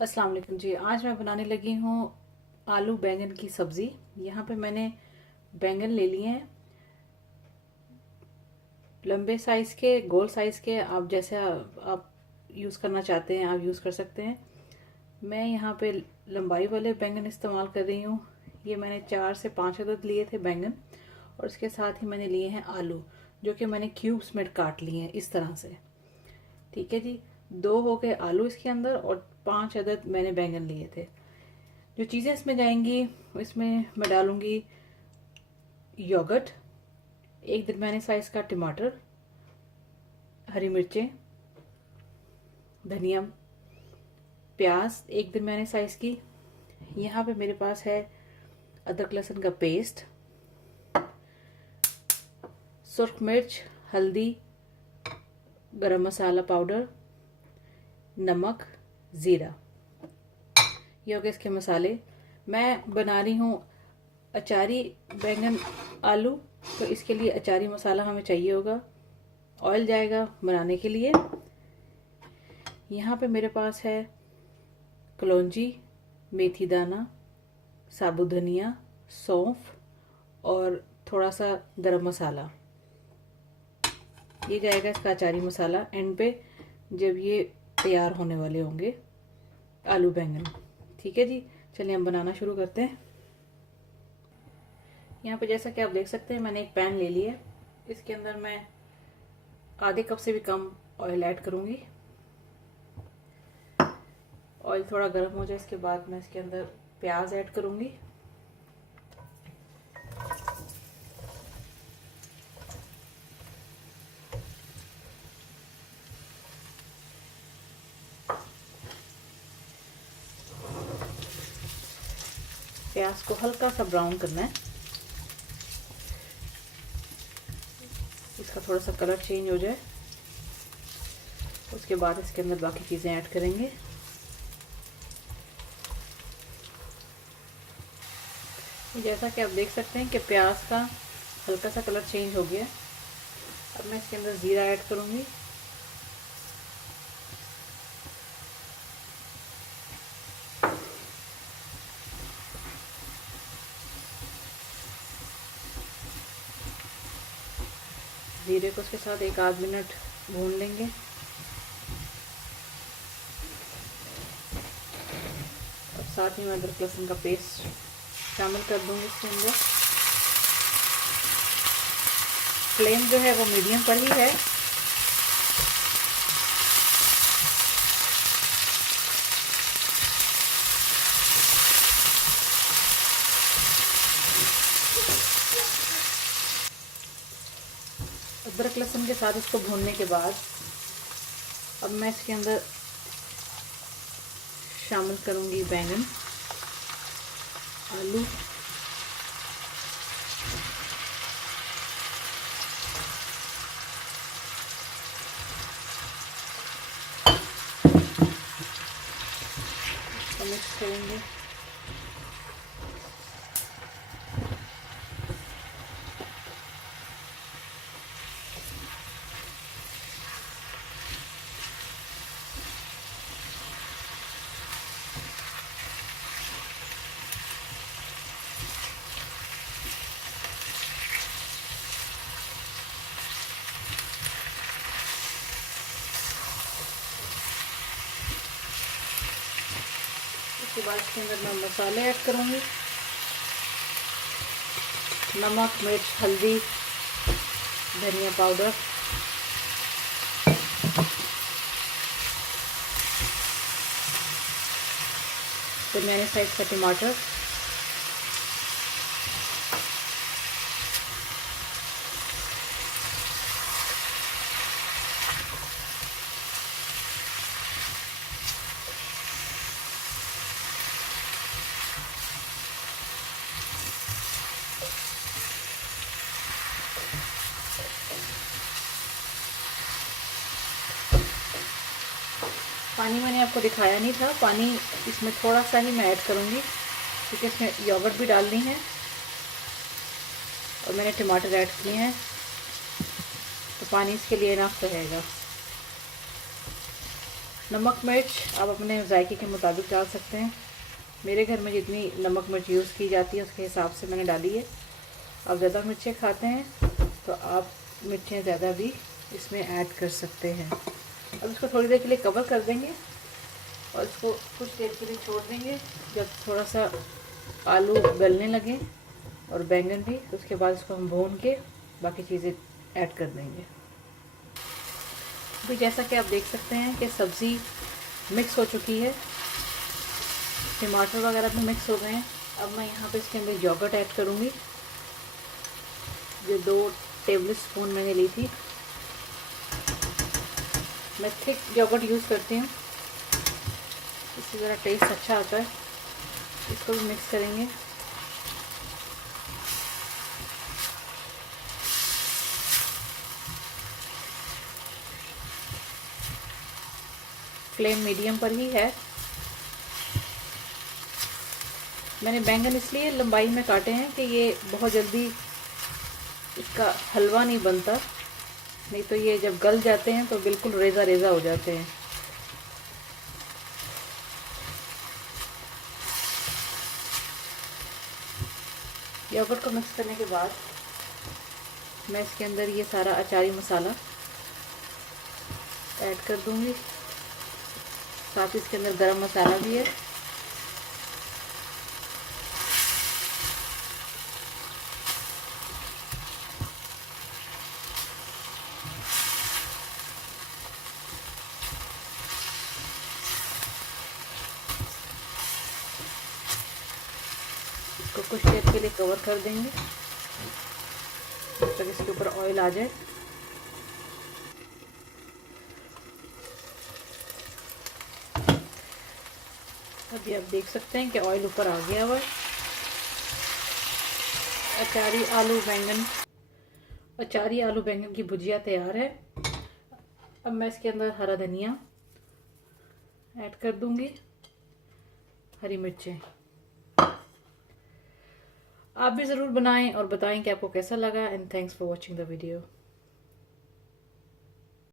अस्सलाम वालेकुम जी। आज मैं बनाने लगी हूँ आलू बैंगन की सब्ज़ी। यहाँ पे मैंने बैंगन ले लिए हैं, लंबे साइज़ के, गोल साइज़ के, आप जैसे आप यूज़ करना चाहते हैं आप यूज़ कर सकते हैं। मैं यहाँ पे लंबाई वाले बैंगन इस्तेमाल कर रही हूँ। ये मैंने 4 से 5 अदद लिए थे बैंगन, और इसके साथ ही मैंने लिए हैं आलू, जो कि मैंने क्यूब्स में काट लिए हैं इस तरह से। ठीक है जी, 2 हो गए आलू इसके अंदर और 5 अदद मैंने बैंगन लिए थे। जो चीज़ें इसमें जाएंगी, इसमें मैं डालूंगी योगर्ट, एक दरमियाने साइज़ का टमाटर, हरी मिर्चें, धनिया, प्याज एक दरमियाने साइज़ की। यहाँ पे मेरे पास है अदरक लहसुन का पेस्ट, सुर्ख मिर्च, हल्दी, गरम मसाला पाउडर, नमक, ज़ीरा। ये हो गए इसके मसाले। मैं बना रही हूँ अचारी बैंगन आलू, तो इसके लिए अचारी मसाला हमें चाहिए होगा। ऑयल जाएगा बनाने के लिए। यहाँ पे मेरे पास है कलौंजी, मेथी दाना, साबुत धनिया, सौंफ और थोड़ा सा गरम मसाला। ये जाएगा इसका अचारी मसाला एंड पे, जब ये तैयार होने वाले होंगे आलू बैंगन। ठीक है जी, चलिए हम बनाना शुरू करते हैं। यहाँ पे जैसा कि आप देख सकते हैं, मैंने एक पैन ले लिया। इसके अंदर मैं आधे कप से भी कम ऑयल ऐड करूँगी। ऑयल थोड़ा गर्म हो जाए, इसके बाद मैं इसके अंदर प्याज ऐड करूँगी। प्याज को हल्का सा ब्राउन करना है, इसका थोड़ा सा कलर चेंज हो जाए। उसके बाद इसके अंदर बाकी चीज़ें ऐड करेंगे। जैसा कि आप देख सकते हैं कि प्याज का हल्का सा कलर चेंज हो गया। अब मैं इसके अंदर ज़ीरा ऐड करूँगी। ज़ीरे को उसके साथ एक आध मिनट भून लेंगे। और साथ ही मैं अदरक लहसुन का पेस्ट शामिल कर दूंगी इसके अंदर। फ्लेम जो है वो मीडियम पर ही है। अदरक लहसुन के साथ इसको भूनने के बाद अब मैं इसके अंदर शामिल करूंगी बैंगन, आलू, इसको मिक्स करेंगे। उसके बाद इसके अंदर मैं मसाले ऐड करूँगी। नमक, मिर्च, हल्दी, धनिया पाउडर, दरमियाने साइज का टमाटर, पानी मैंने आपको दिखाया नहीं था। पानी इसमें थोड़ा सा ही मैं ऐड करूँगी, क्योंकि इसमें योगर्ट भी डालनी है और मैंने टमाटर ऐड किए हैं, तो पानी इसके लिए इनफ रहेगा। नमक मिर्च आप अपने जायके के मुताबिक डाल सकते हैं। मेरे घर में जितनी नमक मिर्च यूज़ की जाती है उसके हिसाब से मैंने डाली है। आप ज़्यादा मिर्चें खाते हैं तो आप मिर्चें ज़्यादा भी इसमें ऐड कर सकते हैं। अब इसको थोड़ी देर के लिए कवर कर देंगे और इसको कुछ देर के लिए छोड़ देंगे। जब थोड़ा सा आलू गलने लगे और बैंगन भी, तो उसके बाद इसको हम भून के बाकी चीज़ें ऐड कर देंगे। अभी जैसा कि आप देख सकते हैं कि सब्ज़ी मिक्स हो चुकी है, टमाटर वगैरह भी मिक्स हो गए हैं। अब मैं यहाँ पे इसके अंदर योगर्ट ऐड करूँगी, जो 2 टेबल स्पून मैंने ली थी। मैं थिक योगर्ट यूज़ करती हूँ, इससे ज़रा टेस्ट अच्छा आता है। इसको भी मिक्स करेंगे। फ्लेम मीडियम पर ही है। मैंने बैंगन इसलिए लंबाई में काटे हैं कि ये बहुत जल्दी इसका हलवा नहीं बनता, नहीं तो ये जब गल जाते हैं तो बिल्कुल रेजा रेजा हो जाते हैं। योगर्ट को मिक्स करने के बाद मैं इसके अंदर ये सारा अचारी मसाला ऐड कर दूंगी। साथ ही इसके अंदर गरम मसाला भी है। इसको कुछ देर के लिए कवर कर देंगे जब तक इसके ऊपर ऑयल आ जाए। अभी आप देख सकते हैं कि ऑयल ऊपर आ गया हुआ है। अचारी आलू बैंगन की भुजिया तैयार है। अब मैं इसके अंदर हरा धनिया ऐड कर दूंगी, हरी मिर्चें। आप भी ज़रूर बनाएं और बताएं कि आपको कैसा लगा। And thanks for watching the video.